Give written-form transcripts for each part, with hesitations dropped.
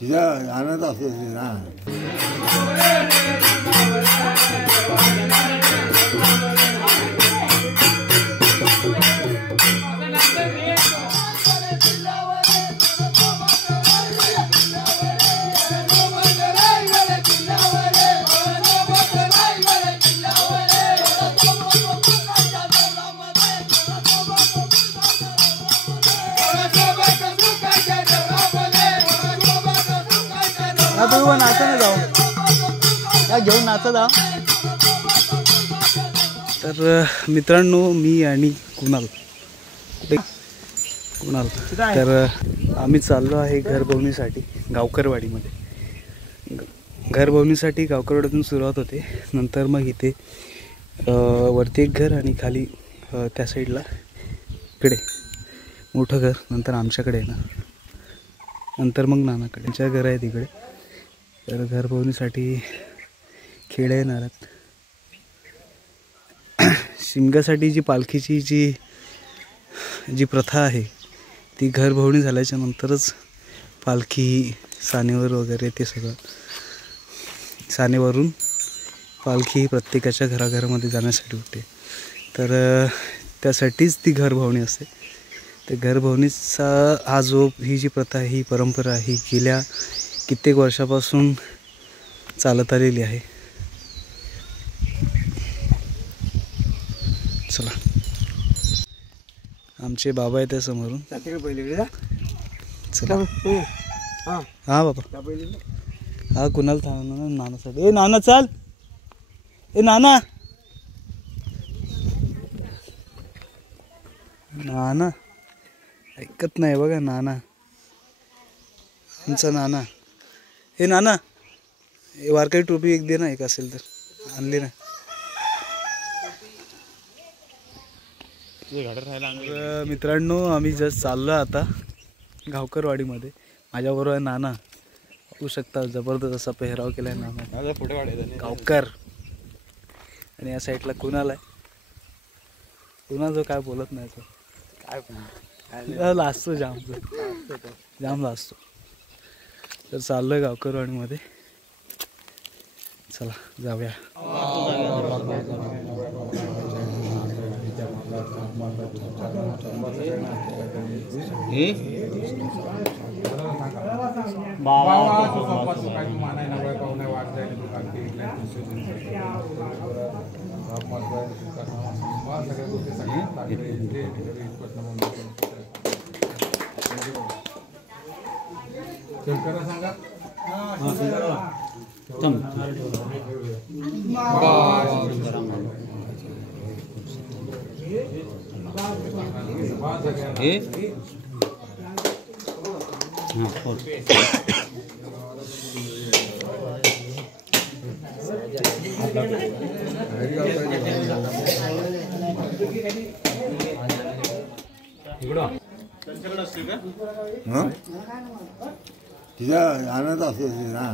तिचा आनंद असतो ना. तू नाचायला जाऊ या घेऊन नाचा जा. तर मित्रांनो मी आणि कुणाल तर आम्ही चाललो आहे घरभवनीसाठी गावकरवाडीमध्ये. घरभवनीसाठी गावकरवाडीतून सुरुवात होते. नंतर मग इथे वरती एक घर आणि खाली त्या साईडला इकडे मोठं घर. नंतर आमच्याकडे येणार. नंतर मग नानाकडे त्यांच्या घर आहे तिकडे. तर घरभवनीसाठी खेळ येणार आहेत. शिमग्यासाठी जी पालखीची जी प्रथा आहे ती घरभवनी झाल्याच्या नंतरच पालखी सानेवर वगैरे ते सगळं. सानेवरून पालखी प्रत्येकाच्या घराघरामध्ये जाण्यासाठी होते. तर त्यासाठीच ती घरभवनी असते. तर घरभवनीचा ही जी प्रथा आहे, ही परंपरा ही गेल्या कित्येक वर्षापासून चालत आलेली आहे. चला आमचे बाबा आहेत त्या समोरून. चला हां बाबा हा कुणाल थांबणार नानासाठी. ए नाना चाल. ए नाना नाना ऐकत नाही बघा. नाना आमचा नाना. हे नाना हे वारकरी टोपी एक दे ना. एक असेल तर आणली ना. मित्रांनो आम्ही जस्ट चाललो आता गावकरवाडीमध्ये. माझ्याबरोबर आहे नाना. बघू शकता जबरदस्त असा पेहराव केला आहे नाना. गावकर. आणि या साईडला कुणाल आहे. कुणाल जो काय बोलत नाही तो काय लाजतो. जाम लाजतो. तर चाललोय गावकरवाडीमध्ये. चला जाऊया. तिचा आनंद असतो ना.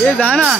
ये जा ना.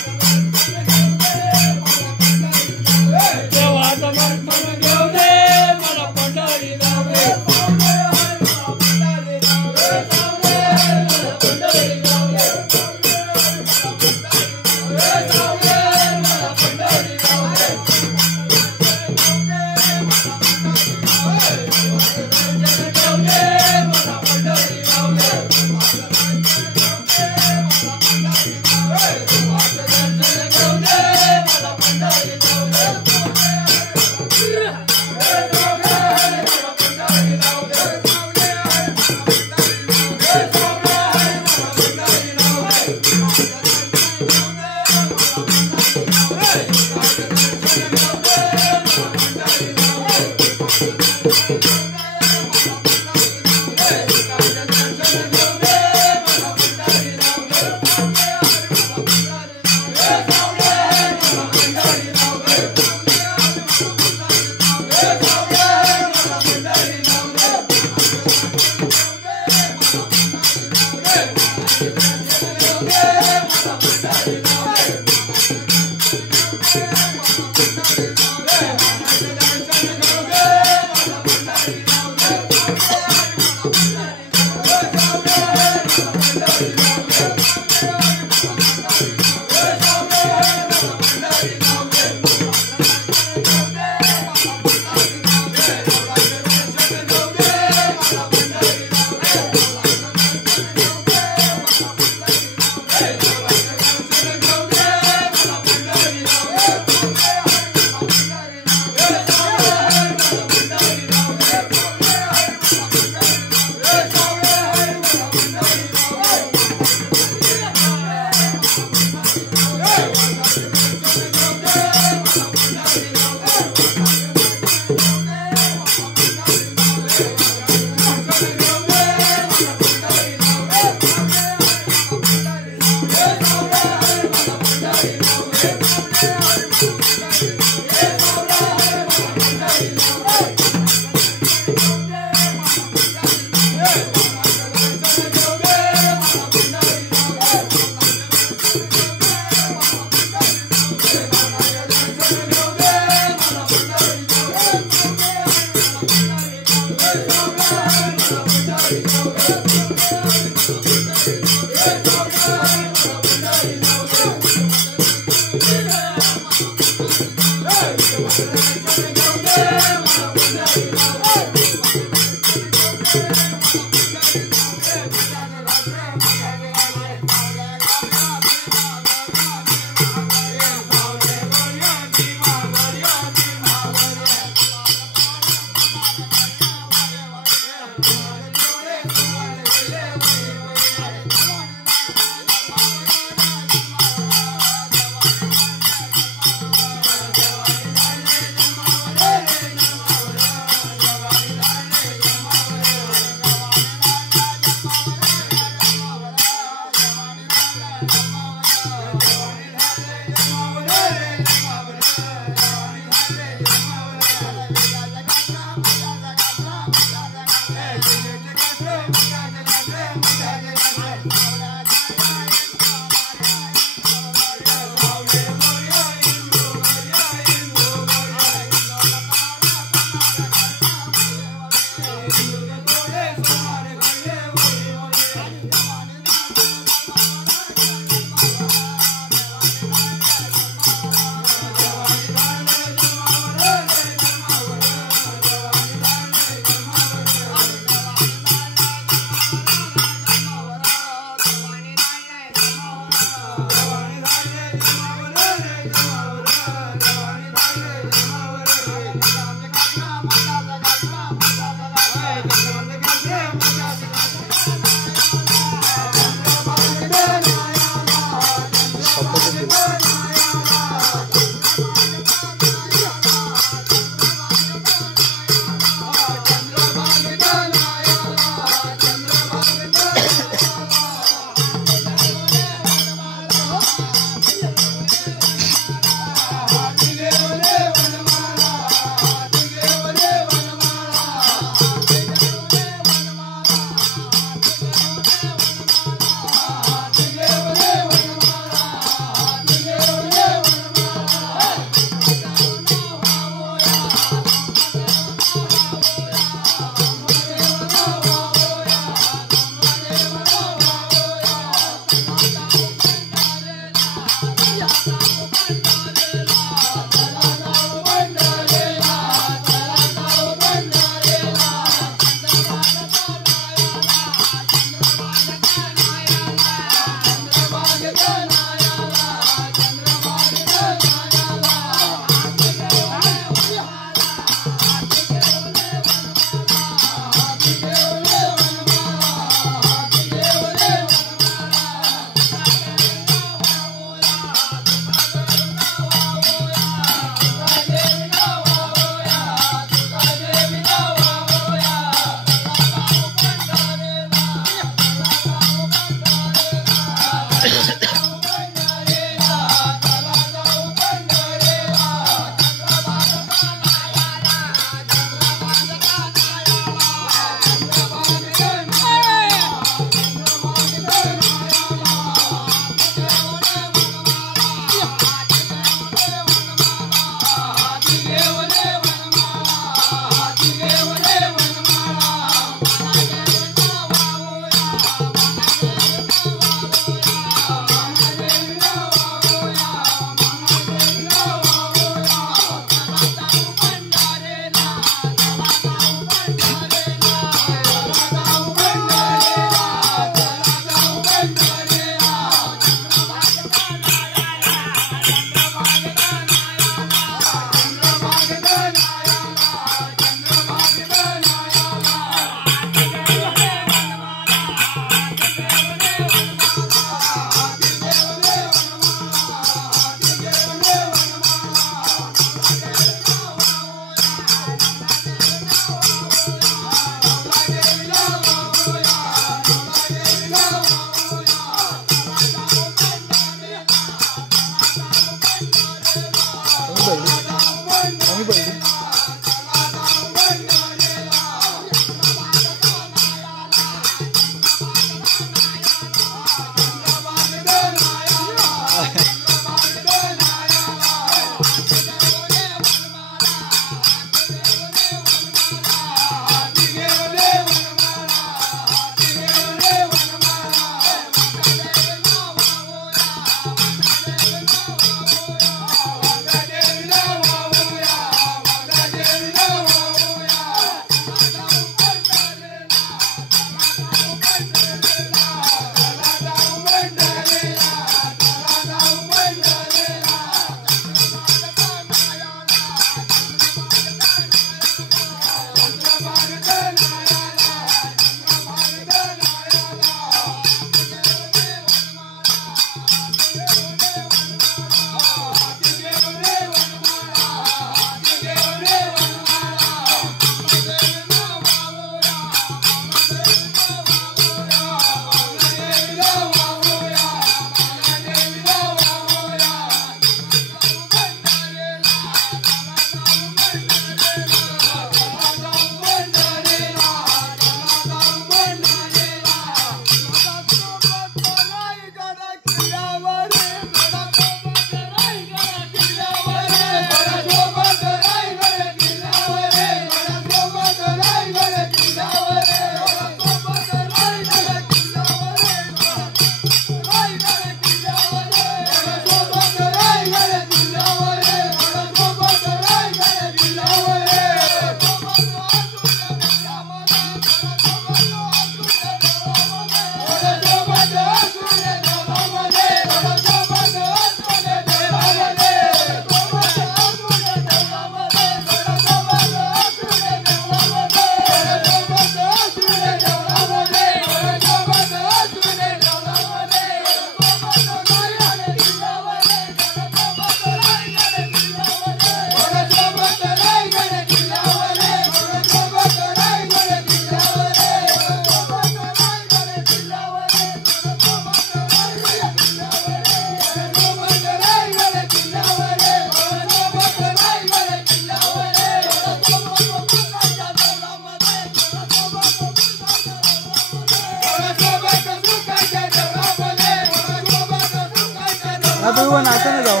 उभं नाचा ना जाऊ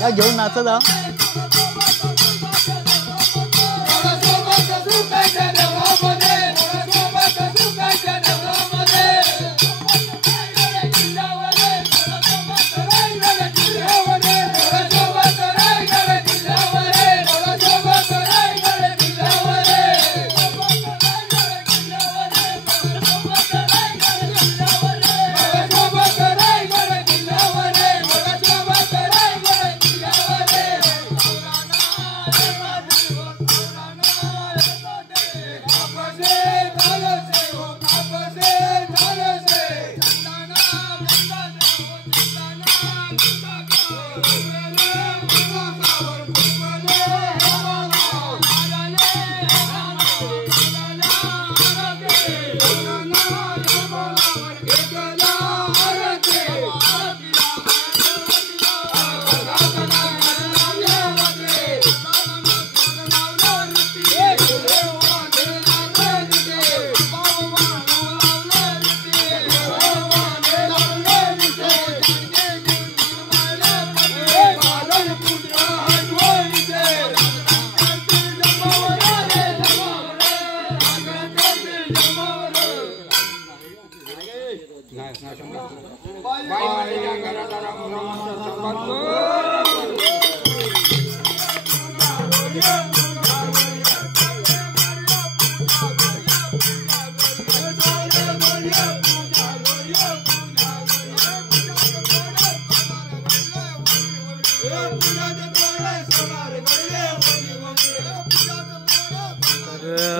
या घेऊन नाचा जा.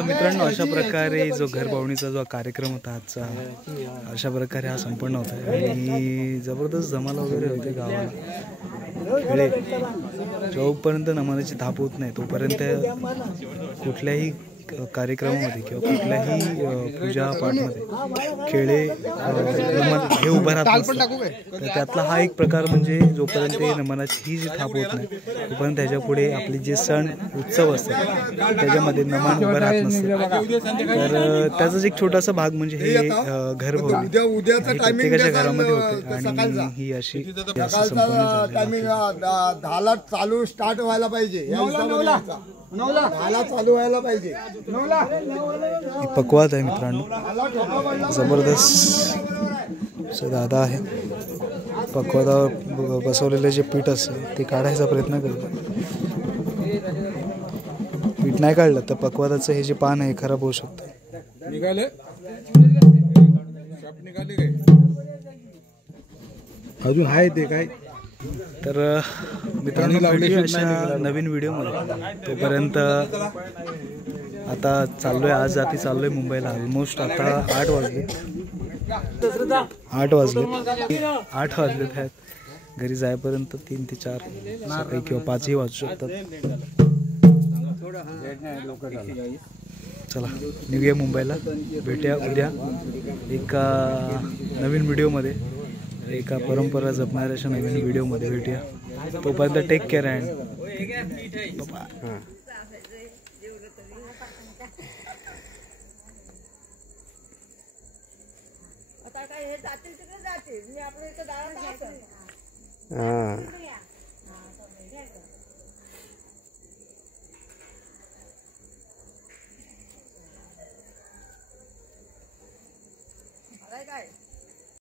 मित्रांनो, अशा प्रकारे जो घरभावणीचा जो कार्यक्रम होता आजचा, अशा प्रकारे हा संपन्न होता आणि जबरदस्त जमाला वगैरे होते गावाला. खेळे जोपर्यंत नमनाची थाप होत नाही तोपर्यंत कुठल्याही कार्यक्रमामध्ये किंवा कुठल्याही पूजा पाठमध्ये खेळे नमन हे उभं राहत नसतं. तर त्यातला हा एक प्रकार म्हणजे जोपर्यंत नमनाची ही जी थाप होत नाही तोपर्यंत त्याच्यापुढे आपले जे सण उत्सव असतात त्याच्यामध्ये नमन उभं राहत नसतं. तर त्याचाच एक छोटासा भाग म्हणजे हे घरभावनी प्रत्येकाच्या घरामध्ये होते आणि ही अशी झाला चालू स्टार्ट व्हायला पाहिजे, चालू व्हायला पाहिजे. पक्वाद आहे मित्रांनो, जबरदस्त दादा आहे. पक्वादावर बसवलेले जे पीठ असते ते काढायचा प्रयत्न करतो. पीठ नाही काढलं तर पक्वादाचं हे जे पान आहे खराब होऊ शकतं. अजून आहे ते काय. तर मित्रांनो, भेटूया अशा नवीन व्हिडिओमध्ये. तोपर्यंत आता चाललोय, आज रात्री चाललोय मुंबईला. ऑलमोस्ट आता 8 वाजलेत आहेत. घरी जायपर्यंत 3 ते 4 सकाळी किंवा 5ही वाजू शकतात. चला निघूया मुंबईला. भेटूया उद्या एका नवीन व्हिडिओमध्ये, एका परंपरा जपणाऱ्या अशा नवीन व्हिडिओमध्ये भेटूया. तोपर्यंत टेक केअर अँड बाय. काय